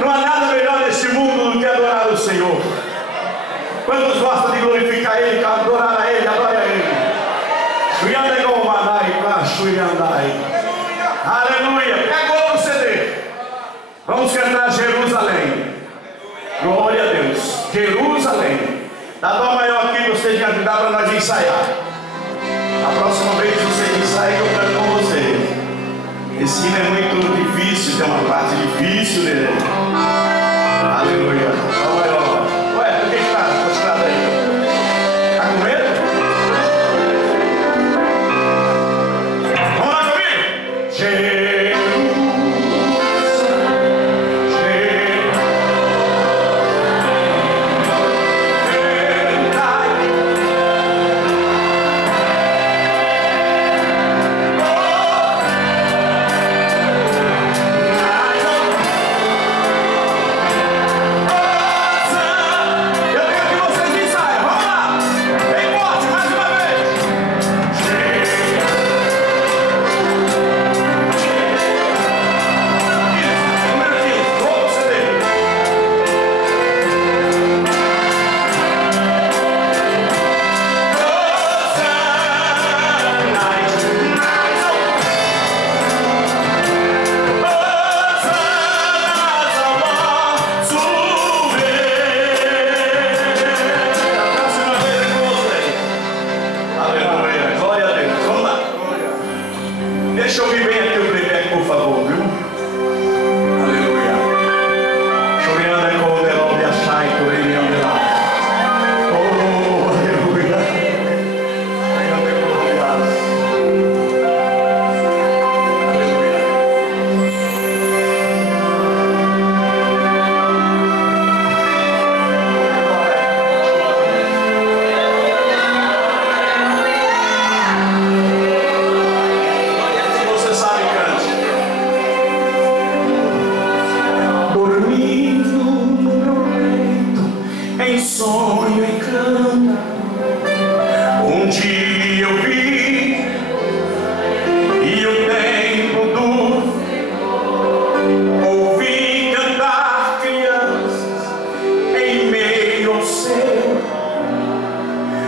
Não há nada melhor neste mundo do que adorar o Senhor. Quantos gostam de glorificar Ele, adorar a Ele, adore a Ele? Aleluia. Pega outro CD. Vamos cantar Jerusalém. Glória a Deus. Jerusalém. Dá dó maior aqui, você de ajudar para nós ensaiar. A próxima vez você ensaia que eu canto com você. Esse hino é muito difícil, tem uma parte difícil nele. Aleluia. Dá maior. Ué, por que está postado aí? Está com medo? Vamos lá comigo? Jerusalém. Deixa eu ouvir bem aqui o playback, por favor, viu? Aleluia. Chorando com o Delão de Achai, por ele ande lá. Oh, aleluia. Aleluia. Sonho e canto, um dia eu vi, e o tempo do ouvi cantar crianças em meio ao céu,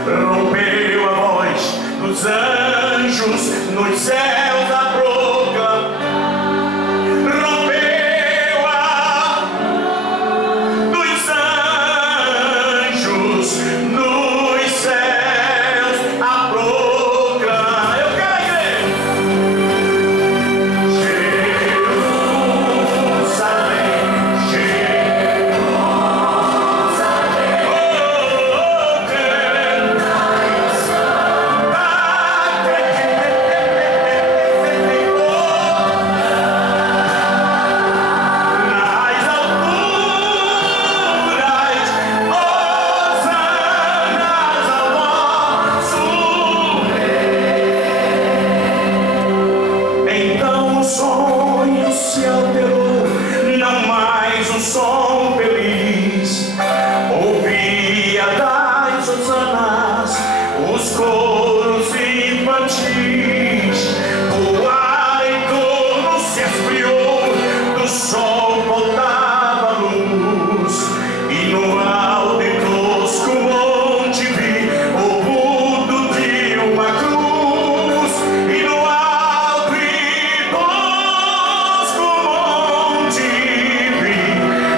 rompeu a voz dos anjos nos céus a proclamar.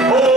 Oh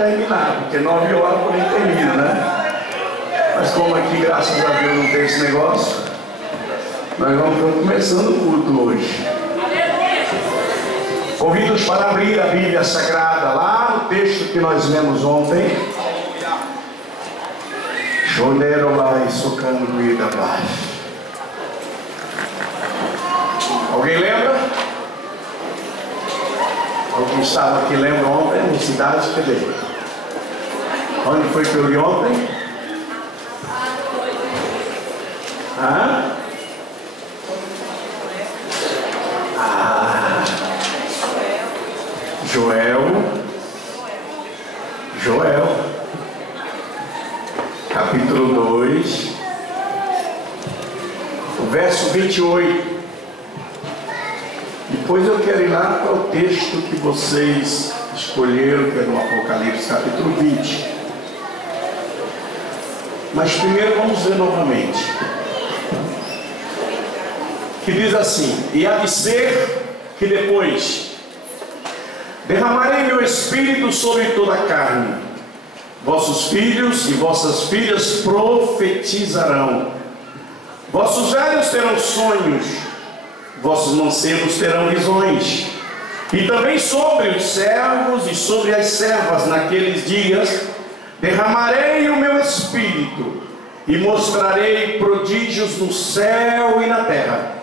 terminar, porque 9 horas por aí termina, né? Mas como aqui, graças a Deus, não tem esse negócio, nós vamos começando o culto hoje. Convido-os para abrir a Bíblia Sagrada, lá no texto que nós lemos ontem. Choneiro vai socando da paz. Alguém lembra? Alguém estava aqui, lembra ontem? Em cidade, cadê? Onde foi que eu li ontem? Hã? Joel, capítulo 2, o verso 28. Depois eu quero ir lá para o texto que vocês escolheram, que é no Apocalipse, capítulo 20. Mas primeiro vamos ver novamente. Que diz assim: e há de ser que depois derramarei meu espírito sobre toda a carne. Vossos filhos e vossas filhas profetizarão. Vossos velhos terão sonhos. Vossos mancebos terão visões. E também sobre os servos e sobre as servas naqueles dias derramarei o meu espírito e mostrarei prodígios no céu e na terra,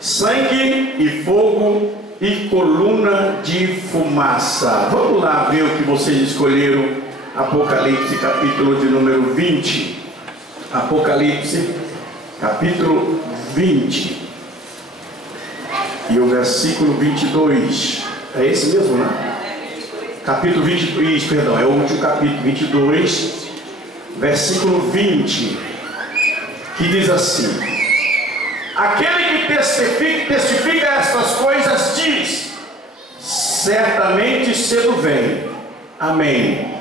sangue e fogo e coluna de fumaça. Vamos lá ver o que vocês escolheram. Apocalipse, capítulo de número 20. Apocalipse, capítulo 20. E o versículo 22. É esse mesmo, né? Capítulo 22, perdão, é o último capítulo, 22, versículo 20. Que diz assim: aquele que testifica estas coisas diz: certamente cedo vem. Amém.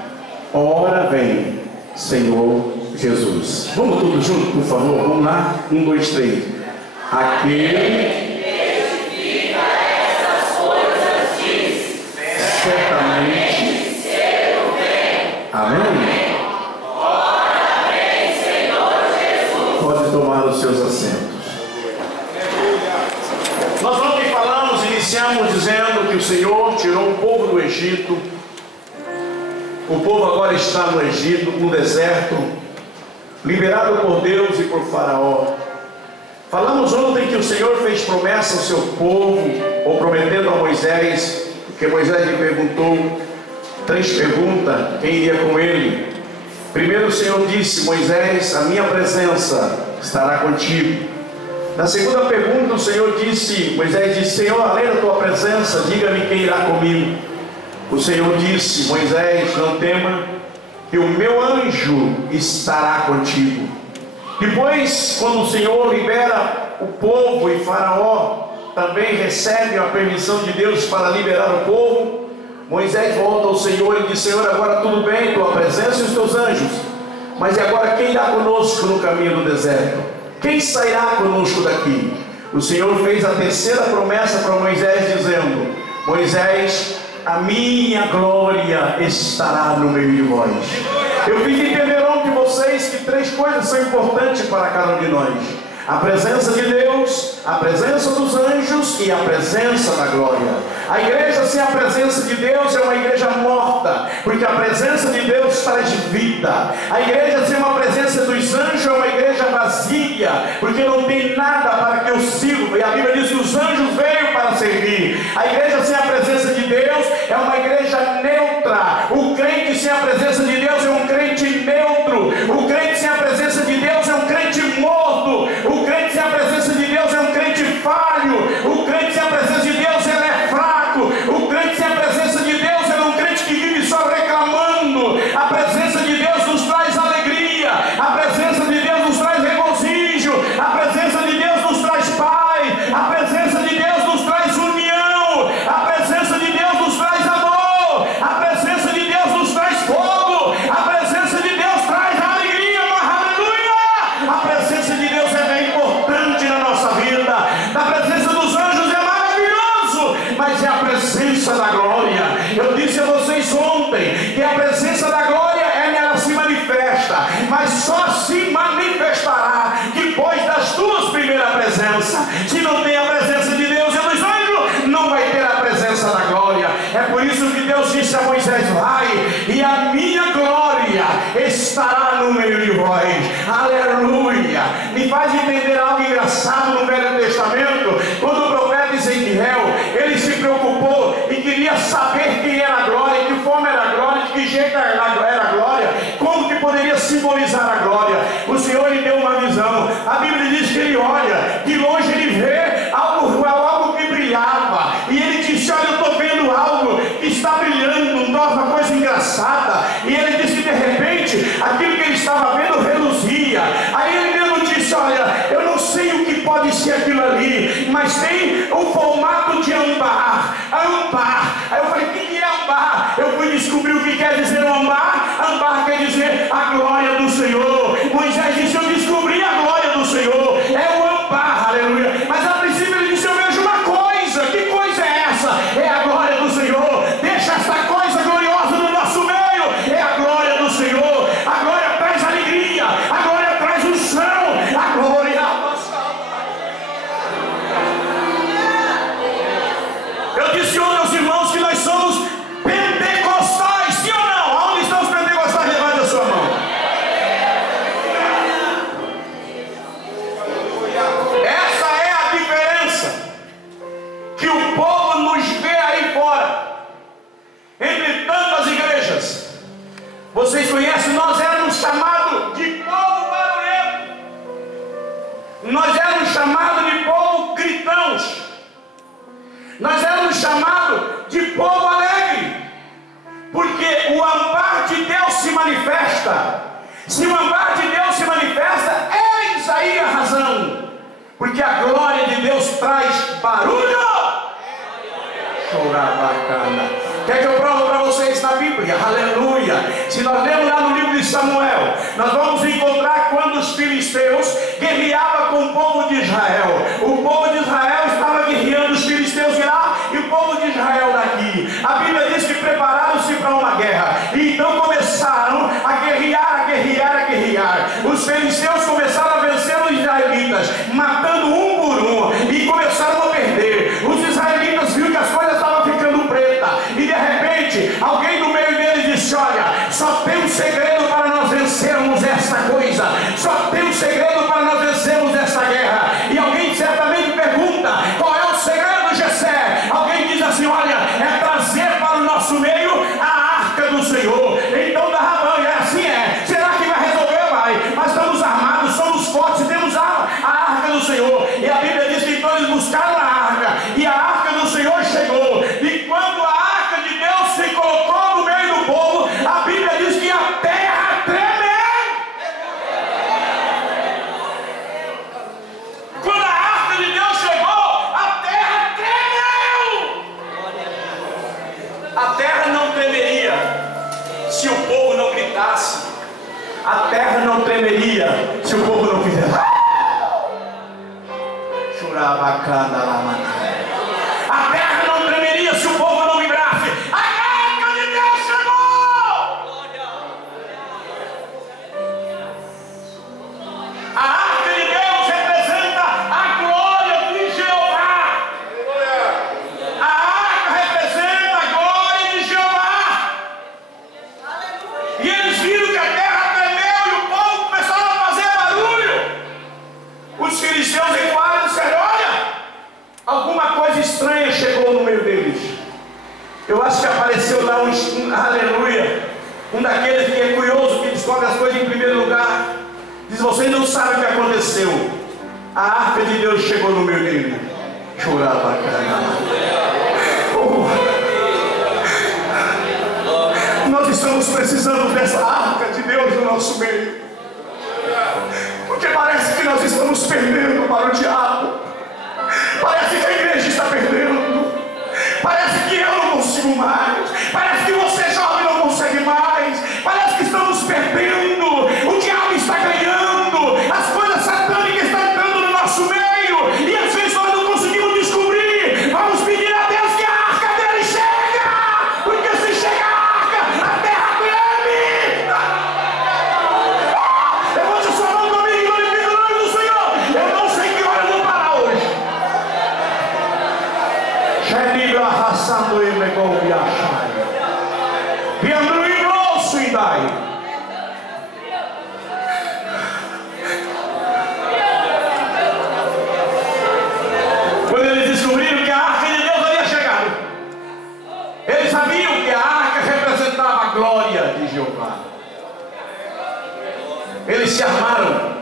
Ora vem, Senhor Jesus. Vamos todos juntos, por favor? Vamos lá? 1, 2, 3. Aquele que testifica estas coisas diz: certamente cedo vem. Amém. Ora vem, Senhor Jesus. Pode tomar os seus assentos. Nós ontem iniciamos dizendo que o Senhor tirou o povo do Egito. O povo agora está no Egito, no deserto, liberado por Deus e por Faraó. Falamos ontem que o Senhor fez promessa ao seu povo, ou prometendo a Moisés, porque Moisés lhe perguntou 3 perguntas, quem iria com ele. Primeiro o Senhor disse: Moisés, a minha presença estará contigo. Na segunda pergunta o Senhor disse, Moisés disse: Senhor, além da tua presença, diga-me quem irá comigo. O Senhor disse: Moisés, não tema, que o meu anjo estará contigo. Depois, quando o Senhor libera o povo e Faraó também recebe a permissão de Deus para liberar o povo, Moisés volta ao Senhor e diz: Senhor, agora tudo bem, tua presença e os teus anjos, mas e agora quem irá conosco no caminho do deserto? Quem sairá conosco daqui? O Senhor fez a terceira promessa para Moisés, dizendo: Moisés, a minha glória estará no meio de vós. Eu fiz entender ontem vocês que 3 coisas são importantes para cada um de nós: a presença de Deus, a presença dos anjos e a presença da glória. A igreja sem a presença de Deus é uma igreja morta, porque a presença de Deus traz vida. A igreja sem uma presença dos anjos é uma igreja vazia, porque não tem nada para que eu sirva. E a Bíblia diz que os anjos veio para servir. A igreja sem a presença de Deus é uma igreja neutra. O crente sem a presença de Deus é um crente neutro. O crente sem a presença de Deus é um crente morto. O crente sem a presença de Deus é um crente falho. O crente sem a presença de Deus ele é fraco. O crente sem a presença de Deus ele é um crente que vive só reclamando. A presença de Deus nos traz alegria. A presença de Deus nos traz regozijo. A presença de Deus nos traz paz. A presença de Deus nos traz união. A presença de Deus nos traz amor. vai, e a minha glória estará no meio de vós. Aleluia. Me faz entender algo engraçado no Velho Testamento, quando o profeta Ezequiel, ele se preocupou e queria saber quem era a glória, de que forma era a glória, de que jeito era a glória, como que poderia simbolizar a glória. O Senhor lhe deu uma visão. A Bíblia diz que ele olha, de longe ele vê algo que brilhava, e ele disse: olha, eu estou vendo algo que está brilhando, uma coisa engraçada. E ele disse que de repente aquilo que ele estava vendo reluzia. Aí ele mesmo disse: olha, eu não sei o que pode ser aquilo ali, mas tem o formato de ambar. Ambar. Aí eu falei: o que é ambar? Eu fui descobrir o que quer dizer ambar. Ambar quer dizer a glória do Senhor. Moisés disse: eu descobri a glória do Senhor. É o ambar, aleluia. Mas a princípio ele disse: eu vejo uma coisa. Que coisa é essa? É a glória do Senhor. Deixa esta coisa gloriosa no nosso meio. É a glória do Senhor. A glória traz alegria, a glória traz unção, a glória. Eu disse ontem aos irmãos que nós somos pentecostais, sim ou não? Aonde estão os pentecostais? Levante a sua mão. Essa é a diferença que o povo nos vê aí fora, entre tantas igrejas. Vocês conhecem, nós éramos chamados de povo barulhento, nós éramos chamados de povo cristãos, nós éramos chamados de povo alegre, porque o amparo de Deus se manifesta. Se o amparo de Deus se manifesta, eis aí a razão, porque a glória de Deus traz barulho. Chorar bacana. Quer que eu provo para vocês na Bíblia? Aleluia. Se nós lemos lá no livro de Samuel, nós vamos encontrar quando os filisteus guerreavam com o povo de Israel. O povo de Israel estava guerreando os filisteus de lá e o povo de Israel daqui. A Bíblia diz que prepararam-se para uma guerra, e então começaram a guerrear, a guerrear, a guerrear. Os filisteus começaram a vencer os israelitas, matando um por um, e começaram a perder. Os israelitas viram que as coisas estavam ficando pretas, e de repente alguém no meio deles disse: olha, só tem um segredo para nós vencermos esta coisa, só tem um segredo para nós vencermos esta guerra. E alguém certamente pergunta: qual é o segredo, Jessé? Alguém diz assim: olha, é trazer para o nosso meio a arca do Senhor. Então dá rabão, assim é. Será que vai resolver? Vai. Mas estamos armados, somos fortes, temos a arca do Senhor. E a Bíblia diz que então eles buscaram a arca, e a arca do Senhor chegou. E quando a arca de Deus se colocou no meio do povo, a Bíblia diz que a terra tremeu. Quando a arca de Deus chegou, a terra tremeu. A terra não tremeria se o povo não gritasse. A terra não tremeria se o povo não fizesse. Churabacana lamana. A terra não tremeria se o povo não vibrasse. A arca de Deus chegou. A arca de Deus representa a glória de Jeová. A arca representa a glória de Jeová. E eles viram que a terra tremeu e o povo começou a fazer barulho. Os filisteus recuaram e disseram: olha, alguma coisa estranha chegou no meio deles. Eu acho que apareceu lá aleluia, um daqueles que é curioso, que descobre as coisas em primeiro lugar. Diz: vocês não sabem o que aconteceu. A arca de Deus chegou no meio dele. Chorava, Nós estamos precisando dessa arca de Deus no nosso meio, porque parece que nós estamos perdendo para o diabo. Parece que a igreja está perdendo. Parece que eu não consigo mais. Parece que você jovem não consegue mais. Parece que estamos perdendo. O diabo está ganhando. As coisas satânicas estão entrando no nosso meio, e às vezes nós não conseguimos descobrir. Vamos pedir a Deus que a arca dele chega, porque se chega a arca, a terra treme. Levante a sua mão comigo e glorifique o nome do Senhor. Eu não sei que hora eu vou parar hoje. cuidai. Quando eles descobriram que a arca de Deus havia chegado, eles sabiam que a arca representava a glória de Jeová. Eles se armaram,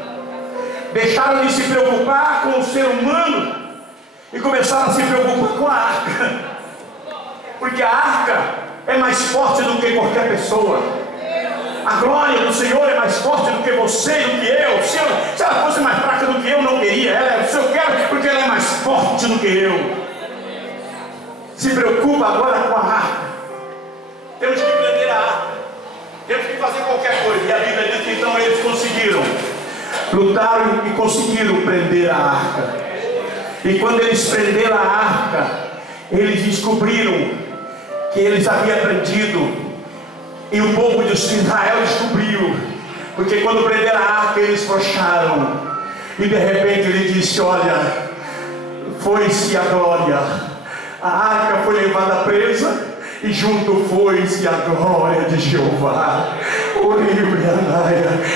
deixaram de se preocupar com o ser humano e começaram a se preocupar com a arca, porque a arca é mais forte do que qualquer pessoa. A glória do Senhor é mais forte do que você e do que eu. Se ela fosse mais fraca do que eu, não queria. Ela, se eu quero, porque ela é mais forte do que eu. Se preocupa agora com a arca. Temos que prender a arca, temos que fazer qualquer coisa. E a Bíblia diz que então eles conseguiram, lutaram e conseguiram prender a arca. E quando eles prenderam a arca, eles descobriram que eles haviam prendido. E o povo de Israel descobriu, porque quando prenderam a arca, eles flocharam. E de repente ele disse: olha, foi-se a glória. A arca foi levada presa, e junto foi-se a glória de Jeová.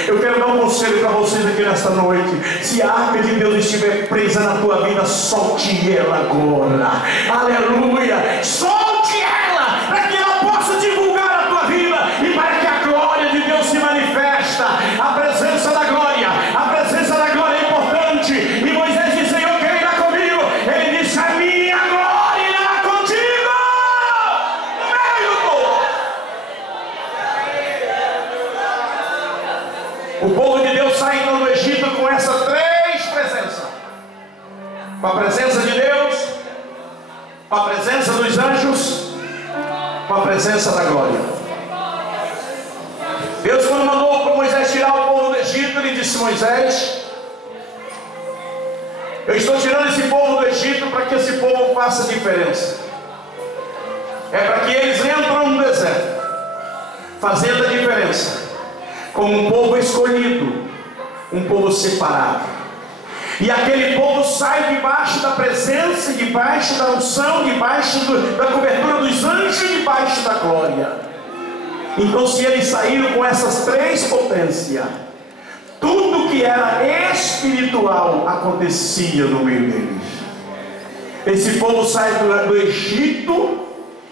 Eu quero dar um conselho para vocês aqui nesta noite. Se a arca de Deus estiver presa na tua vida, solte ela agora. Aleluia! Solte ela, para que ela possa divulgar a tua vida e para que a glória de Deus se manifesta. A presença da glória é importante. E Moisés disse: Senhor, quem irá comigo? Ele disse: a minha glória irá contigo, no meio do povo. O povo de Deus sai então do Egito com essas três presenças: com a presença de Deus, com a presença dos anjos, com a presença da glória. Deus, quando mandou para Moisés tirar o povo do Egito, ele disse: Moisés, eu estou tirando esse povo do Egito para que esse povo faça diferença. É para que eles entram no deserto, fazendo a diferença, como um povo escolhido, um povo separado. E aquele povo sai debaixo da presença, debaixo da unção, debaixo da cobertura dos anjos e debaixo da glória. Então, se eles saíram com essas três potências, tudo que era espiritual acontecia no meio deles. Esse povo sai do Egito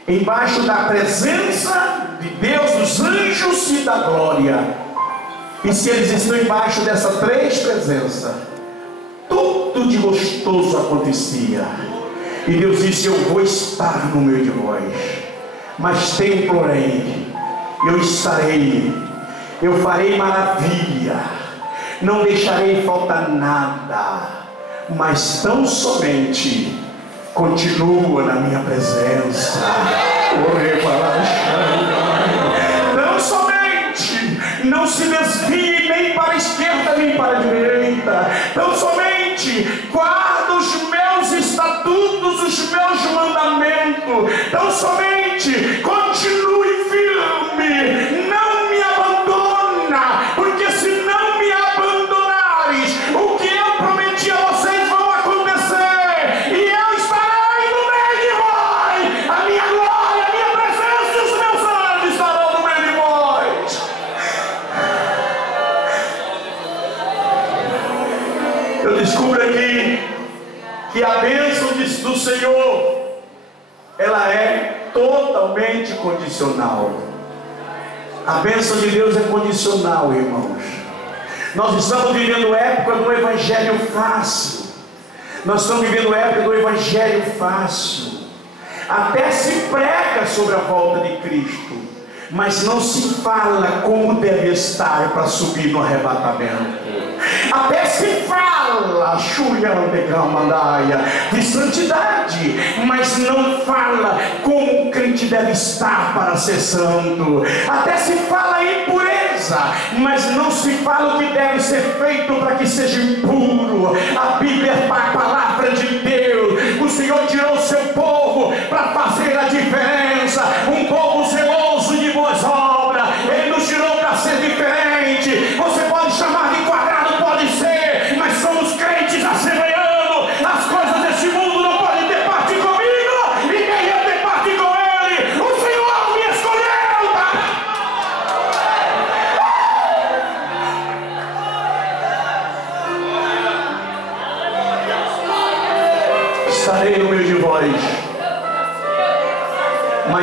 embaixo da presença de Deus, dos anjos e da glória. E se eles estão embaixo dessas três presenças, tudo de gostoso acontecia. E Deus disse: eu vou estar no meio de vós, mas tem porém, eu estarei, eu farei maravilha, não deixarei faltar nada, mas tão somente continua na minha presença. Tão somente não se desvie nem para a esquerda nem para a direita. Tão somente guarda os meus estatutos, os meus mandamentos. Tão somente continue firme, não me abandona, porque se não me abandonares, o que eu prometi a vocês vão acontecer, e eu estarei no meio de vós. A minha glória, a minha presença e os meus anjos estarão no meio de vós. Eu descubro aqui que a bênção do Senhor, ela é totalmente condicional. A bênção de Deus é condicional, irmãos. Nós estamos vivendo época do evangelho fácil. Nós estamos vivendo época do evangelho fácil. Até se prega sobre a volta de Cristo, mas não se fala como deve estar para subir no arrebatamento. Até se fala de santidade, mas não fala como o crente deve estar para ser santo. Até se fala em pureza, mas não se fala o que deve ser feito para que seja impuro. A Bíblia é a palavra de Deus. O Senhor tirou o seu povo para fazer a diferença, um povo zeloso de boas obras. Ele nos tirou para ser diferente. Você pode chamar de quadrado, pode ser, mas somos crentes assemelhando. As coisas desse mundo não podem ter parte comigo, e nem eu ter parte com ele. O Senhor me escolheu.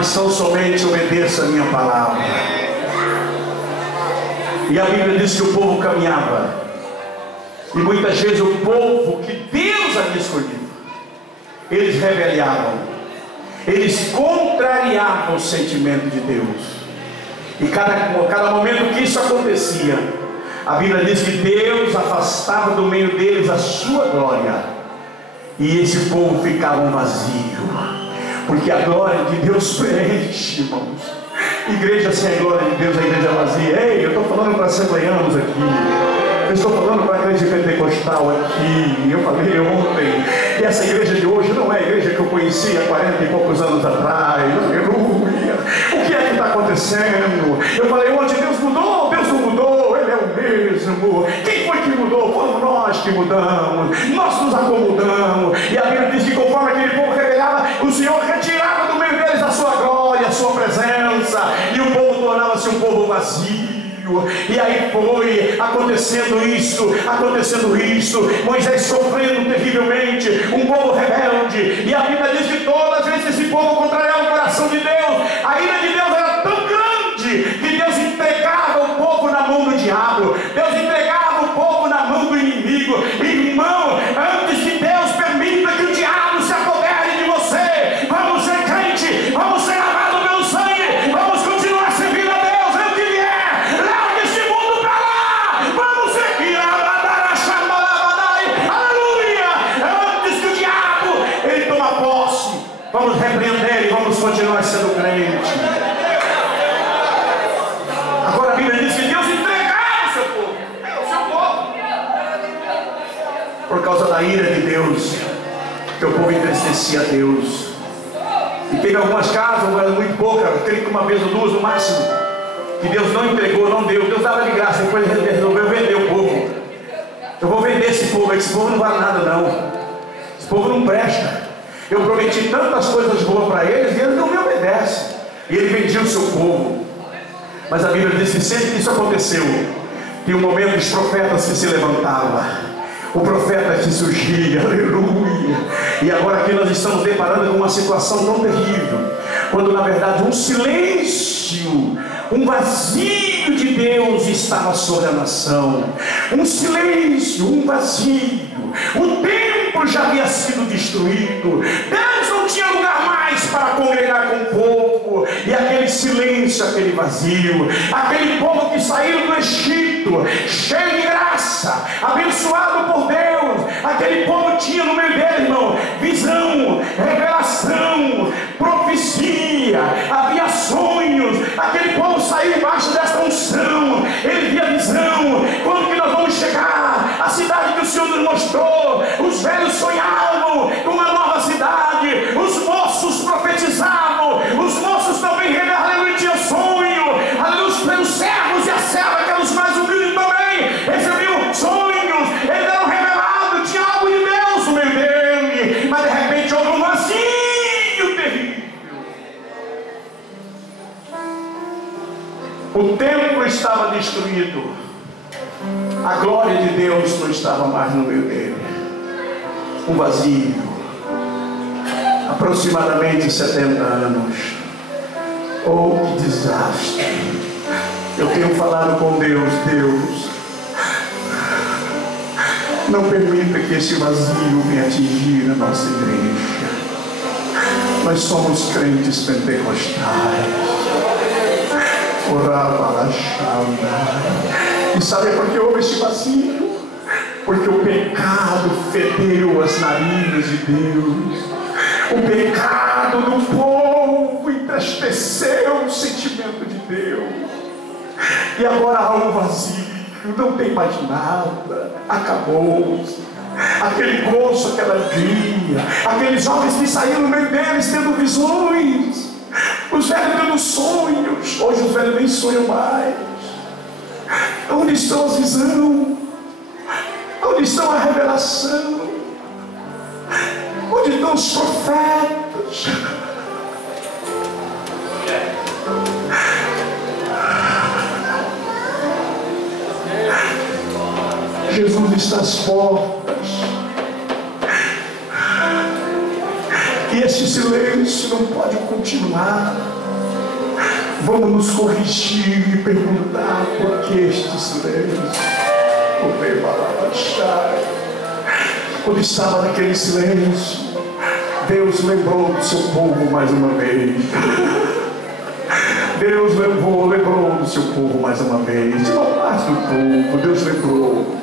mas tão somente obedeça a minha palavra. E a Bíblia diz que o povo caminhava, e muitas vezes o povo que Deus havia escolhido, eles rebeliavam, eles contrariavam o sentimento de Deus. E cada momento que isso acontecia, a Bíblia diz que Deus afastava do meio deles a sua glória, e esse povo ficava vazio, porque a glória de Deus preenche, irmãos. Igreja sem a glória de Deus, a igreja vazia. Ei, eu estou falando para assembleianos aqui, eu estou falando para a igreja pentecostal aqui. Eu falei ontem que essa igreja de hoje não é a igreja que eu conheci há 40 e poucos anos atrás. Aleluia! O que é que está acontecendo? Eu falei ontem, Deus mudou? Deus não mudou, Ele é o mesmo. Quem foi que mudou? Fomos nós que mudamos, nós nos acomodamos. E a Bíblia diz que conforme aquele povo rebelava, o Senhor retirava do meio deles a sua glória, a sua presença, e o povo tornava-se um povo vazio. E aí foi acontecendo isso, Moisés sofrendo terrivelmente, um povo rebelde, e a Bíblia diz que todas as vezes esse povo contrariava o coração de Deus, a ira de Deus era tão grande que Deus entregava o povo na mão do diabo, Deus entregava o povo na mão do inimigo. Irmão, antes que Deus permita que o diabo se apodere de você, vamos ser crente, vamos ser lavados pelo sangue, vamos continuar servindo a Deus, é o que Ele é. Larga esse mundo para lá, vamos seguir aleluia. Antes que o diabo ele toma posse, vamos repreender e vamos continuar sendo crente. Agora a Bíblia diz que Deus entregava o seu povo, por causa da ira de Deus, que o povo entristecia a Deus. E teve algumas casas, muito poucas, creio que uma vez ou duas no máximo, que Deus não entregou, não deu. Deus dava de graça, depois Ele resolveu vender o povo. Eu vou vender esse povo não vale nada não, esse povo não presta. Eu prometi tantas coisas boas para eles e eles não me obedecem. E Ele vendia o seu povo. Mas a Bíblia diz que sempre que isso aconteceu, tem um momento os profetas que se levantavam, o profeta que surgia, aleluia. E agora aqui nós estamos deparando com uma situação tão terrível, quando na verdade um silêncio, um vazio de Deus estava sobre a nação. Um silêncio, um vazio. O templo já havia sido destruído, Deus não tinha lugar mais para congregar com o povo. E aquele silêncio, aquele vazio, aquele povo que saiu do Egito cheio de graça, abençoado por Deus, aquele povo tinha no meio dele, irmão, visão, revelação, profecia, havia sonhos. Aquele povo saiu embaixo desta unção, ele via visão. Quando que nós vamos chegar à cidade que o Senhor nos mostrou? Os velhos sonhavam com uma nova cidade, os moços profetizavam, os moços também aleluia, tinham sonho, aleluia, os servos e a serva, aqueles mais humildes também recebiam sonhos, eles eram revelados, tinha algo de Deus no meio dele, mas de repente houve um vazio terrível. O templo estava destruído, a glória de Deus não estava mais no meio dele. Um vazio, aproximadamente 70 anos. Oh, que desastre! Eu tenho falado com Deus, não permita que esse vazio venha atingir a nossa igreja. Nós somos crentes pentecostais. E sabe por que houve esse vazio? Porque o pecado fedeu as narinas de Deus. O pecado do povo entristeceu o sentimento de Deus. E agora há um vazio, não tem mais nada, acabou-se. Aquele gozo, aquela alegria, aqueles jovens que saíram no meio deles tendo visões, os velhos tendo sonhos. Hoje os velhos nem sonham mais. Onde estão as visões? Onde estão a revelação? Onde estão os profetas? Jesus está às portas. E esse silêncio não pode continuar. Vamos nos corrigir e perguntar por que este silêncio. Quando estava naquele silêncio, Deus lembrou do seu povo mais uma vez. Deus lembrou do seu povo mais uma vez. Não mais do povo, Deus lembrou.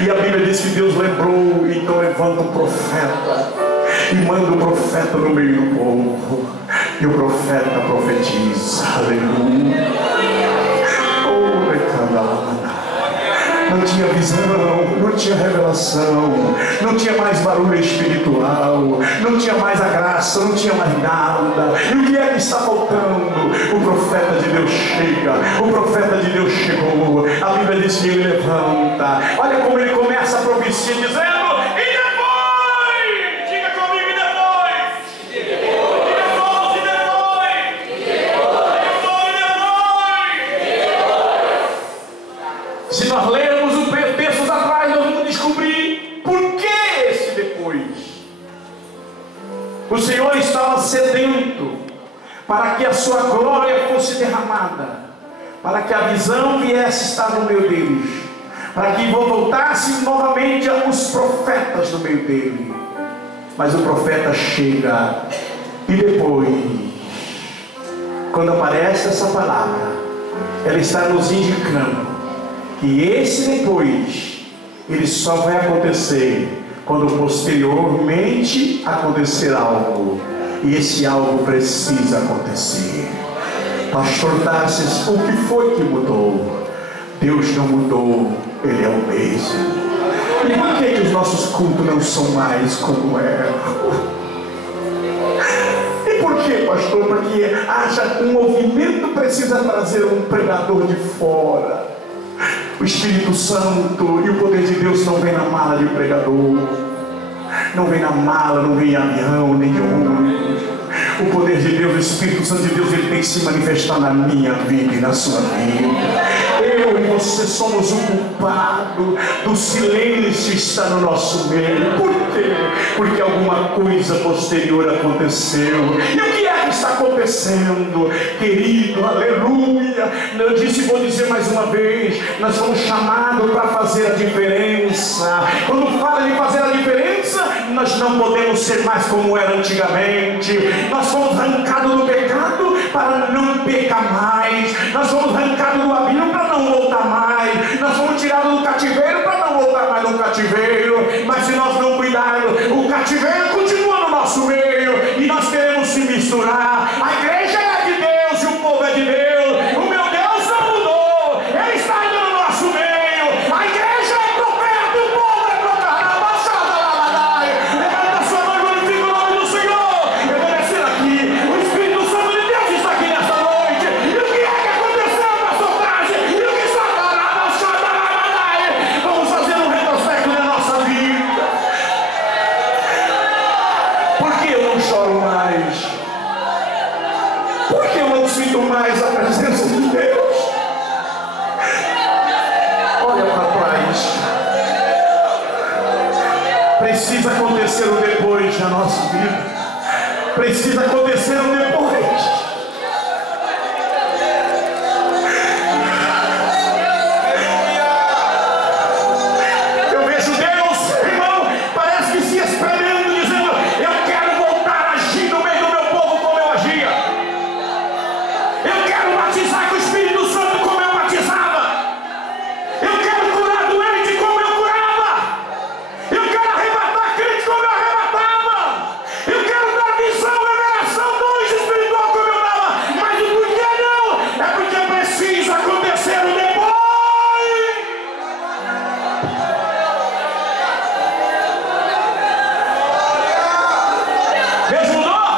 E a Bíblia diz que Deus lembrou, então levanta um profeta e manda o profeta no meio do povo. E o profeta profetiza. Aleluia. Oh, recalada. Não tinha visão, não tinha revelação, não tinha mais barulho espiritual, não tinha mais a graça, não tinha mais nada. E o que é que está faltando? O profeta de Deus chega, o profeta de Deus chegou. A Bíblia diz que ele levanta. Olha como ele começa a profecia dizendo: e depois? Diga comigo, e depois? E depois? Se nós lermos textos atrás, nós vamos descobrir por que esse depois. O Senhor estava sedento para que a sua glória fosse derramada, para que a visão viesse estar no meio deles, para que voltassem novamente os profetas no meio dele. Mas o profeta chega e depois, quando aparece essa palavra, ela está nos indicando que esse depois, ele só vai acontecer quando posteriormente acontecer algo. E esse algo precisa acontecer. Pastor Tarsis, o que foi que mudou? Deus não mudou, Ele é o mesmo. E por que os nossos cultos não são mais como eram? E por que, pastor? Porque haja um movimento, precisa trazer um pregador de fora. O Espírito Santo e o poder de Deus não vem na mala de pregador, não vem na mala, não vem em avião, nem em ônibus. O poder de Deus, o Espírito Santo de Deus, ele tem que se manifestar na minha vida e na sua vida. Eu e você somos o culpado do silêncio estar no nosso meio. Por quê? Porque alguma coisa posterior aconteceu. E o que é que está acontecendo, querido? Aleluia. Eu disse, vou dizer mais uma vez, nós somos chamados para fazer a diferença. Quando fala de fazer a diferença, nós não podemos ser mais como era antigamente. Nós fomos arrancados do pecado para não pecar mais. Nós fomos arrancados do abismo para não voltar mais. Nós fomos tirados do cativeiro para não voltar mais no cativeiro. Mas se nós não cuidarmos, o cativeiro continua no nosso meio. E nós queremos se misturar. A igreja é de Deus e o povo é de Deus. O meu Deus não mudou. Ele está indo no nosso meio. A igreja é profeta, o povo é proclamado. Levanta a sua mão e glorifica o nome do Senhor. Eu vou descer aqui. O Espírito Santo de Deus está aqui nesta noite. E o que é que aconteceu, pastor Tarde? E o que está lá? Vamos fazer um retrospecto da nossa vida. Por que eu não choro mais? Por que eu não sinto mais a presença de Deus? Olha para trás. Precisa acontecer o depois na nossa vida. Precisa acontecer o depois. Eu vejo Deus, irmão, parece que se espremendo, dizendo: eu quero voltar a agir no meio do meu povo como eu agia. Eu quero batizar com o Espírito Santo como eu batizava. Eu quero curar doente como eu curava. Eu quero arrebatar crente como eu arrebatava. Eu quero dar visão, revelação, luz espiritual como eu dava. Mas o porquê não? É porque precisa acontecer o depois. Deus mudou?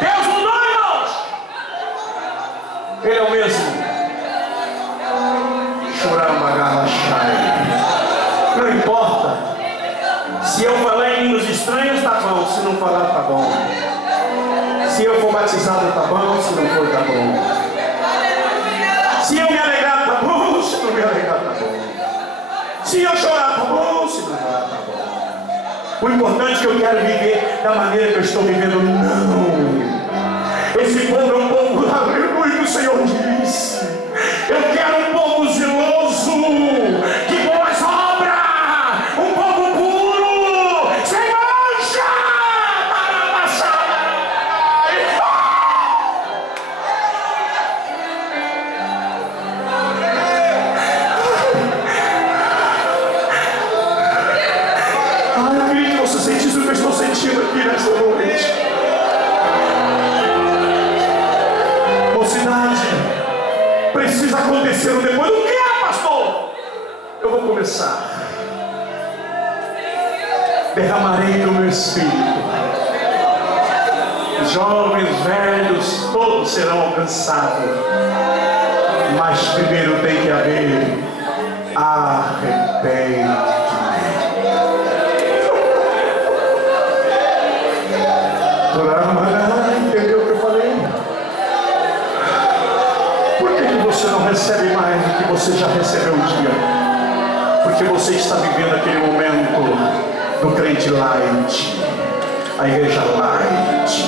Deus mudou, irmãos? Ele é o mesmo. Não importa. Se eu falar em línguas estranhas, tá bom. Se não falar, tá bom. Se eu for batizado, tá bom. Se não for, tá bom. Se eu me alegrar, tá bom. Se não me alegrar, tá bom. Se eu chorar, tá bom. Se não chorar, tá bom. O importante é que eu quero viver da maneira que eu estou vivendo. Não. Esse povo é um povo sentindo aqui nesta noite? Mocidade, precisa acontecer um depois. O que é, pastor? Eu vou começar. Derramarei do meu espírito. Os jovens, velhos, todos serão alcançados. Mas primeiro tem que haver arrependimento. Entendeu o que eu falei? Por que você não recebe mais do que você já recebeu um dia? Porque você está vivendo aquele momento do crente light, a igreja light.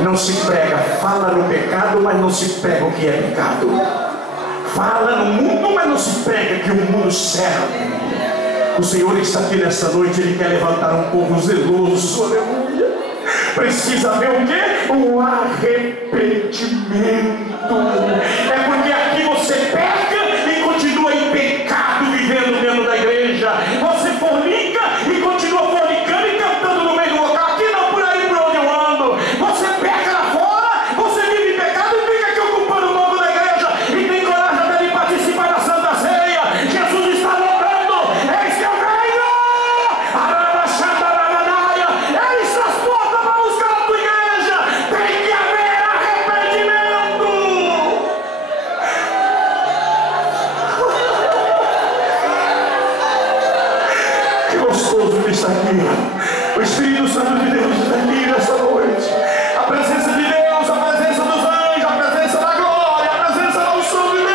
Não se prega, fala no pecado, mas não se prega o que é pecado. Fala no mundo, mas não se prega que o mundo serve. O Senhor está aqui nesta noite, Ele quer levantar um povo zeloso, aleluia. Precisa ver o quê? Um arrependimento. É porque aqui você peca e continua em pecado, vivendo dentro da igreja. Você fornica e continua fornicando e cantando no meio do local. Aqui não, por aí por onde eu ando. Você peca lá fora, você vive em pecado e fica aqui ocupando o banco da igreja e tem coragem até de participar da Santa Ceia. Jesus está voltando. Eis que eu venho. Eis as portas para buscar a tua igreja. Tem que haver arrependimento. Que gostoso que está aqui. O Espírito Santo de Deus está aqui nesta noite. A presença de Deus, a presença dos anjos, a presença da glória, a presença da unção de Deus.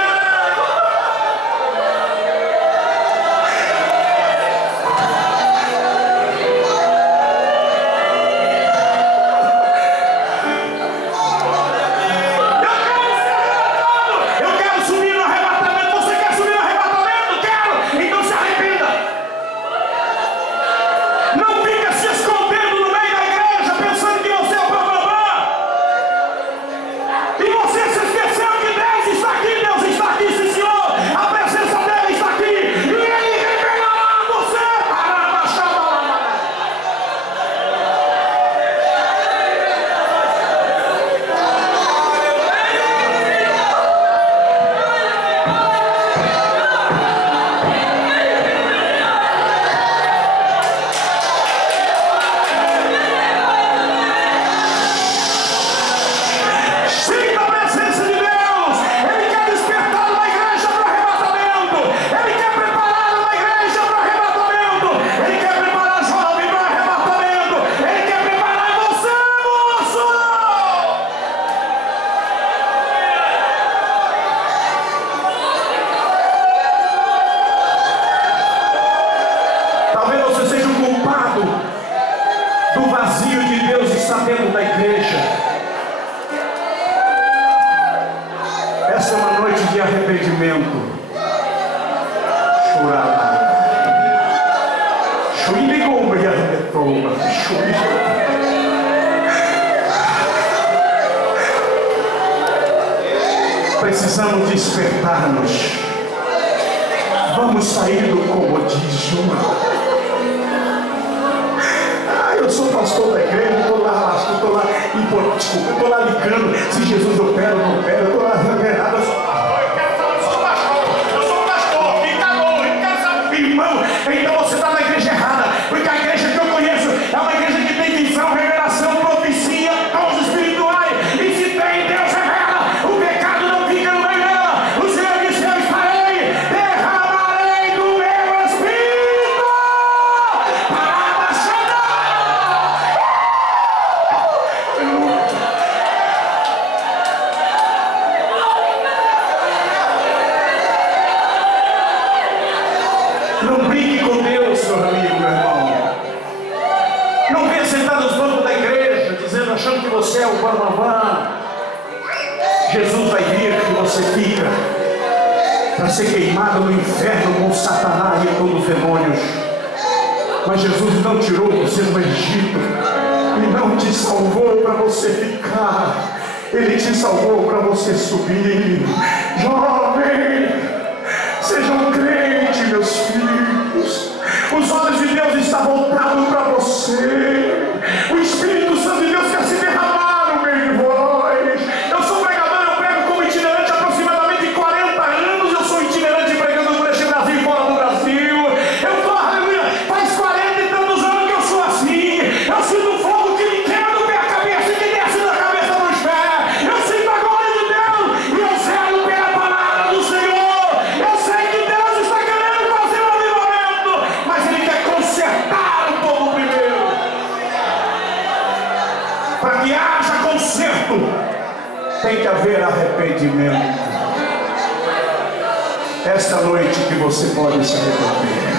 Eu quero subir no arrebatamento. Você quer subir no arrebatamento? Quero. Então se arrependa. Não fica se escondendo no meio da igreja pensando que você é o bambambam. E você se esqueceu que Deus está aqui, sim Senhor. A presença dele está aqui. E ele revelará você. Sinta a presença de Deus. Ele quer despertar uma igreja para o arrebatamento. Ele quer preparar uma igreja para o arrebatamento. Ele quer preparar jovem para o arrebatamento. Ele quer preparar você, moço. Talvez você seja um culpado do vazio de Deus está dentro da igreja. Essa é uma noite de arrependimento. Chorada. Chuiligomba e arrepetou. Precisamos despertar-nos. Vamos sair do comodismo. Eu sou pastor da igreja, estou lá, estou lá ligando se Jesus opera ou não opera, eu estou lá reverado. Eu sou pastor, fica louco, irmão. Então você está na igreja errada, porque a igreja que eu conheço é uma igreja que tem visão, revelação, profecia, dons espirituais. E se tem, Deus revela. O pecado não fica no meio dela. O Senhor disse: eu estarei, derramarei do meu espírito para baixar. Não brinque com Deus, meu amigo, meu irmão. Não venha sentar nos bancos da igreja, dizendo, achando que você é o bambambam. Jesus vai vir e você fica para ser queimado no inferno com Satanás e todos os demônios. Mas Jesus não tirou você do Egito e não te salvou para você ficar. Ele te salvou para você subir. Jovem, sejam crentes, meus filhos. Os olhos de Deus estão voltados para você. arrependimento. Esta noite que você pode se arrepender.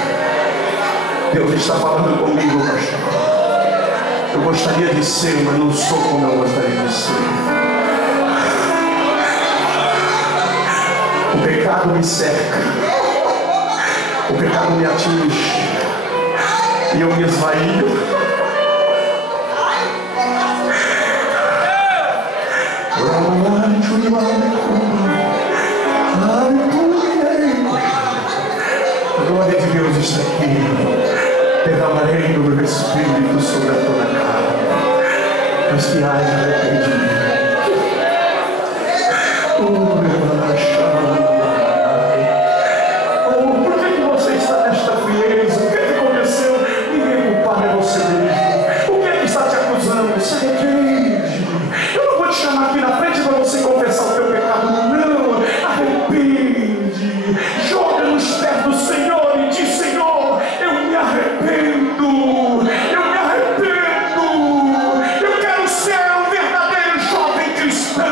Deus está falando comigo, pastor. Eu gostaria de ser, mas não sou como eu gostaria de ser. O pecado me cerca. O pecado me atinge. E eu me esvaio. A glória de Deus está aqui. Derramarei do meu Espírito sobre a toda carne, mas que haja arrependimento. Por que você está nesta frieza? O que aconteceu? Ninguém culpado é você mesmo. O que está te acusando? Se arrepende. Eu não vou te chamar aqui na frente para você confessar o teu pecado. Não, arrepende. Joga nos pés do Senhor e diz: Senhor, eu me arrependo. Eu me arrependo. Eu quero ser um verdadeiro jovem cristão.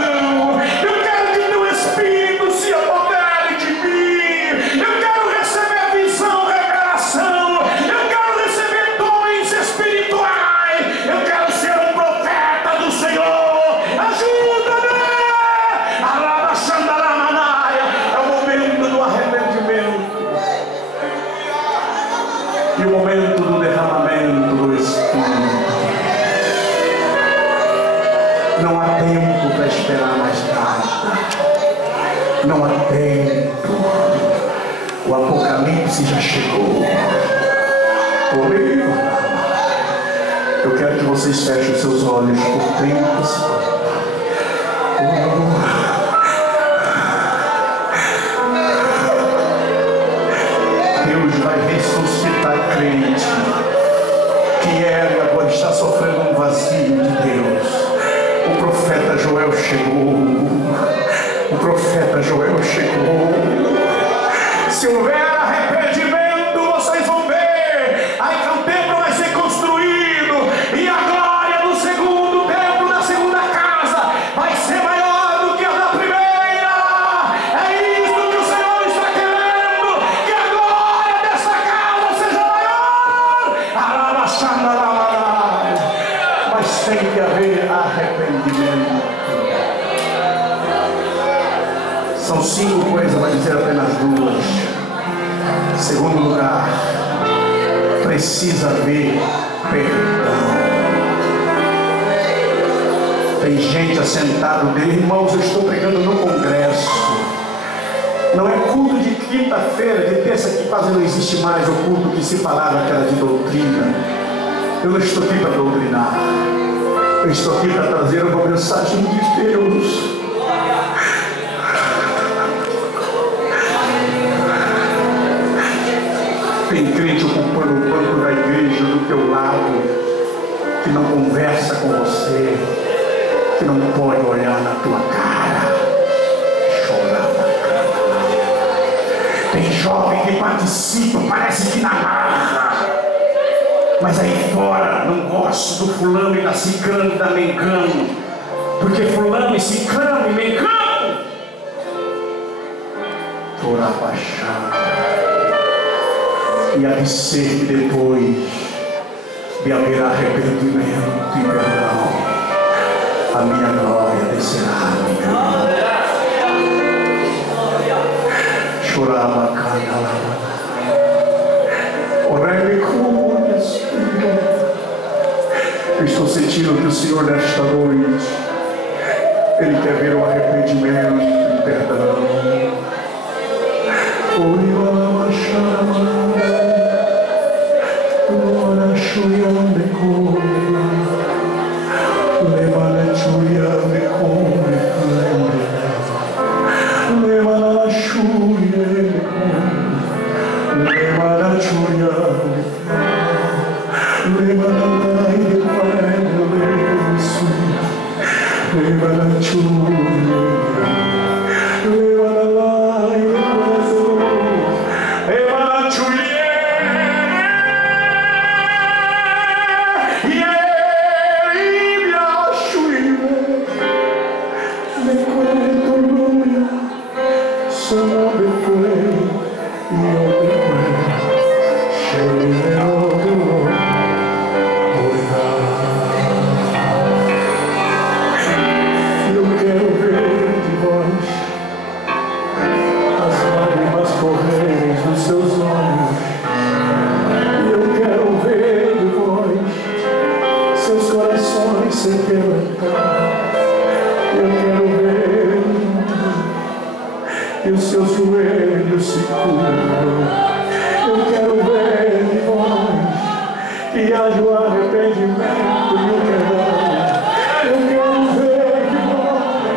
Eu quero que teu Espírito se apodere de mim. Eu quero receber visão, revelação. Eu quero receber dons espirituais. Eu quero ser um profeta do Senhor. Ajuda-me! Arabaxandaramanaya. É o momento do arrependimento. E o momento do derramamento do Espírito. Não há tempo para esperar mais nada. Não há tempo. O Apocalipse já chegou. Eu quero que vocês fechem os seus olhos por 30 segundos. Deus vai ressuscitar crente que era e agora está sofrendo um vazio de Deus. O profeta Joel chegou. O profeta Joel chegou. Se houver arrependimento, vocês vão ver. Aí que o templo vai ser construído. E a glória do segundo templo, da segunda casa, vai ser maior do que a da primeira. É isso que o Senhor está querendo. Que a glória dessa casa seja maior. Mas tem que haver arrependimento. São 5 coisas, vai dizer apenas 2. Segundo lugar, precisa haver perdão. Tem gente assentado dele. Irmãos, eu estou pregando no congresso. Não é culto de quinta-feira, de terça, que quase não existe mais o culto que se falava que era de doutrina. Eu não estou aqui para doutrinar. Eu estou aqui para trazer uma mensagem de Deus. Tem crente ocupando o banco da igreja do teu lado, que não conversa com você, que não pode olhar na tua cara, chorar na cara. Tem jovem que participa, parece que na marra, mas aí fora não gosto do fulano e da ciclano e da mengano, porque fulano e ciclano e mengano por abaixar. E há de ser que depois de haver arrependimento e perdão, a minha glória descerá a minha. Chorava cada lava. Orei como Espírito. Eu estou sentindo que o Senhor nesta noite, Ele quer ver o arrependimento e perdão. Me cuento que os seus joelhos se curvam. Eu quero ver de longe que haja o arrependimento e o perdão. Eu quero ver de longe,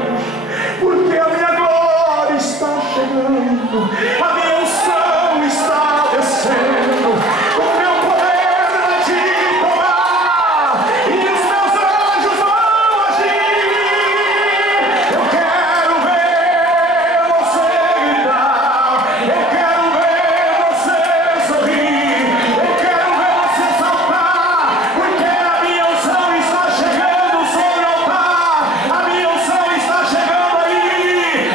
porque a minha glória está chegando, a minha unção está descendo, o meu poder vai te tomar e os meus anjos vão agir. Eu quero ver você gritar, eu quero ver você sorrir, eu quero ver você saltar, porque a minha unção está chegando sobre o altar, a minha unção está chegando aí.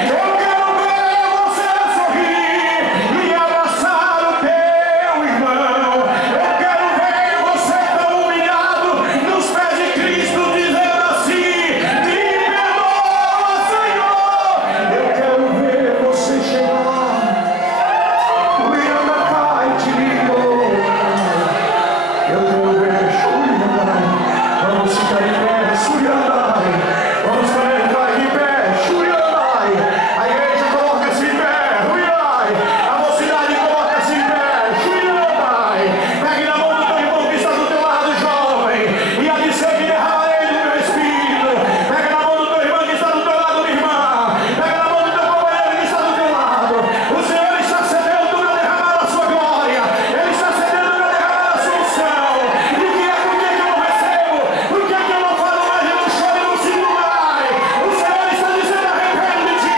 Eu quero ver você sorrir e abraçar o teu irmão. Eu quero ver você tão humilhado nos pés de Cristo, dizendo assim: me perdoa, Senhor. Eu quero ver você chegar, eu quero ver, vamos ficar em pé, vamos ficar em pé, a igreja coloca-se em pé, a mocidade coloca-se em pé, pegue na mão do teu irmão que está do teu lado, jovem, e a dizer que derramarei do meu espírito. Pega na mão do teu irmão que está do teu lado, minha irmã, pega na mão do teu companheiro que está do teu lado. O Senhor está cedendo para derramar a sua glória, Ele está cedendo para derramar a sua unção. E o que é por que eu não recebo? Por que eu não falo mais, eu não choro e não sinto mais? O Senhor está dizendo: arrepende-te,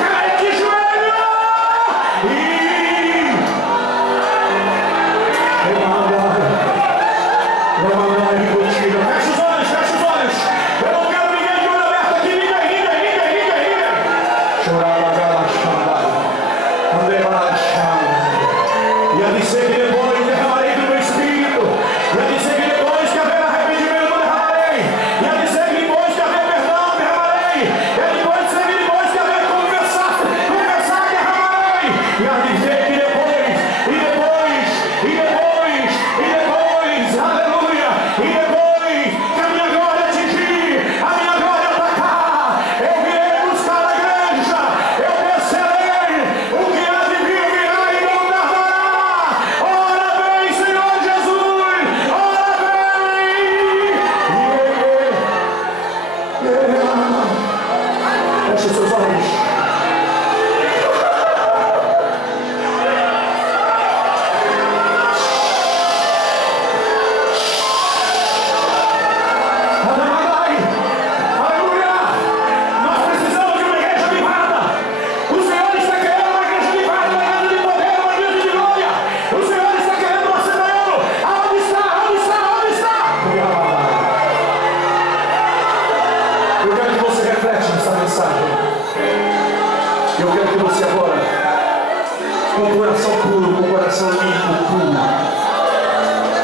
caia de joelho e Ramadai contigo. Fecha os olhos, fecha os olhos. Eu não quero ninguém de olho aberto aqui, ninguém. Chorar a galachada, e a dizer que depois derramarei do meu espírito, e a dizer que depois que haver arrependimento derramarei, e a dizer que depois que haver perdão derramarei, e a dizer que depois que haver confessar derramarei, e a dizer que depois, aleluia, e depois que a minha glória atingir, a minha glória atacar, eu virei buscar a igreja, eu descerei, o que há de vir virá e não tardará. Ora vem, Senhor Jesus, ora vem. Feche seus olhos. Aleluia! Nós precisamos de uma igreja avivada. O Senhor está querendo uma igreja avivada, uma igreja de poder, uma igreja de glória. O Senhor está querendo uma Assembleia. Aonde está? Eu quero que você reflete nessa mensagem. Eu quero que você agora, com o coração puro, com o coração limpo, puro,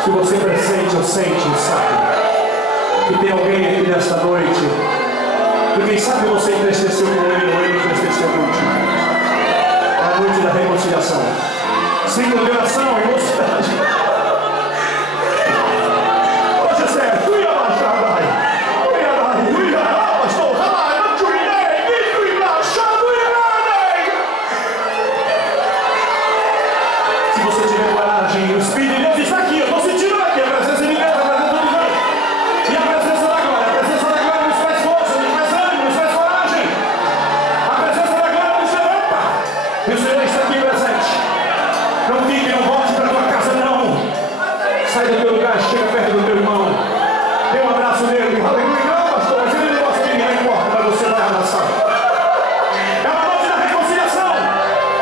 se você pressente ou sente, sabe que tem alguém aqui nesta noite, que quem sabe você entristeceu com ele ou ele entristeceu contigo. É a noite da reconciliação. Signo de oração e mocidade. Hoje é certo. Pastor, se você tiver coragem, o Espírito de Deus está aqui. Eu estou sentindo aqui a presença de Deus, a presença de Deus. E a presença da glória nos faz força, nos faz ânimo, nos faz coragem. A presença da glória nos levanta. E o Senhor está aqui presente. Não fique, não volte para a tua casa, não. Sai do teu lugar, chega perto do teu irmão. Dê um abraço nele. Aleluia. Não, pastor, mas ele não gosta de ninguém, não importa, mas você vai abraçar. É uma noite da reconciliação.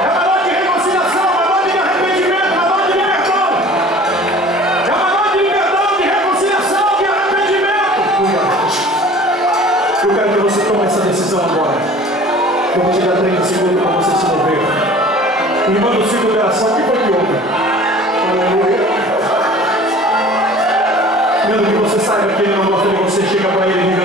É uma noite de reconciliação, uma noite de arrependimento, uma noite de perdão. É uma noite de perdão, de reconciliação, de arrependimento. Eu quero que você tome essa decisão agora. Eu vou te dar 30 segundos para você se mover. Irmã do ciclo de oração, o que foi que houve? Aleluia. Mesmo que você saiba que ele não gosta de você, chega para ele e diga: